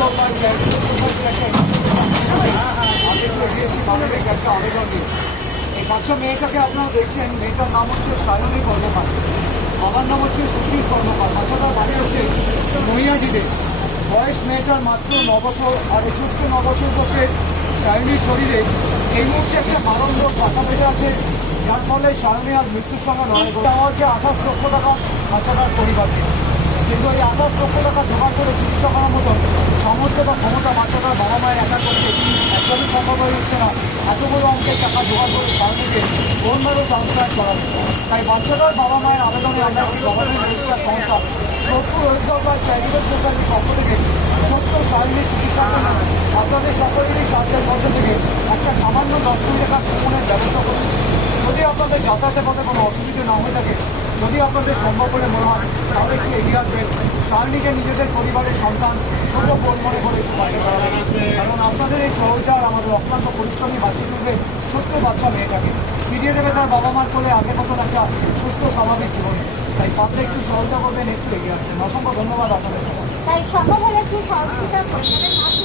জলপাই চ্যারিটেবল সোসাইটির একটা আবেদন দিই। এই বাচ্চা মেয়েটাকে আপনারা দেখছেন, মেয়েটার নাম হচ্ছে সায়নী কর্মকার, বাবার নাম হচ্ছে সুশীল কর্মকার। বাচ্চাটার বাড়ি হচ্ছে নৈয়াজিতে। বয়স মেয়েটার মাত্র 9 বছর। আর এই ছোট্ট 9 বছর বয়সে সায়নীর শরীরে এই মুহূর্তে একটা মারণ রোগ বাসা বেঁধে আছে, যার ফলে সায়নী আজ মৃত্যুর সঙ্গে লড়াই করে। দেওয়া হচ্ছে 28 লক্ষ টাকা বাচ্চাটার পরিবারকে, কিন্তু এই 28 লক্ষ টাকা জোগাড় করে চিকিৎসা করার মতো সামর্থ্য বা ক্ষমতা বাচ্চাটার বাবা মায়ের একা করতে একদমই সম্ভব হয়ে উঠছে না। এত বড় অঙ্কের টাকা জোগাড় করে সায়নীকে অন্যভাবে ট্রান্সপ্লান্ট করা হচ্ছে। তাই বাচ্চাটার বাবা মায়ের আবেদনে আমরা একটি গভর্নমেন্ট রেজিস্টার সংস্থা সত্তর জলপাই চ্যারিটেবল সোসাইটির পক্ষ থেকে ছোট্ট শারীরিক চিকিৎসার জন্য আপনাদের সকলেরই সাহায্যের মধ্যে থেকে একটা সামান্য 10 কোটি টাকার ভ্রমণের ব্যবস্থা করেছি। যদি আপনাদের যাতায়াতের পথে কোনো অসুবিধা না হয়ে থাকে, যদি আপনাদের সম্ভব বলে মনে হয়, তাহলে একটু এগিয়ে আসবেন। শারীরিকে নিজেদের পরিবারের সন্তান ছোট বোন মনে করে একটু পাশে দাঁড়াবেন, কারণ আপনাদের এই সহযোগিতার আমাদের অক্লান্ত পরিশ্রমী বাঁচিয়ে তুলবে ছোট্ট বাচ্চা মেয়েটাকে, ফিরিয়ে দেবে তার বাবা মার কোলে আগের মতন একটা সুস্থ স্বাভাবিক জীবনে। তাই পাত্রে একটু সহযোগিতা করবেন, একটু এগিয়ে আসবেন। অসংখ্য ধন্যবাদ আপনাদের সবাই। তাই সম্ভব হলে একটু সহযোগিতা করবেন।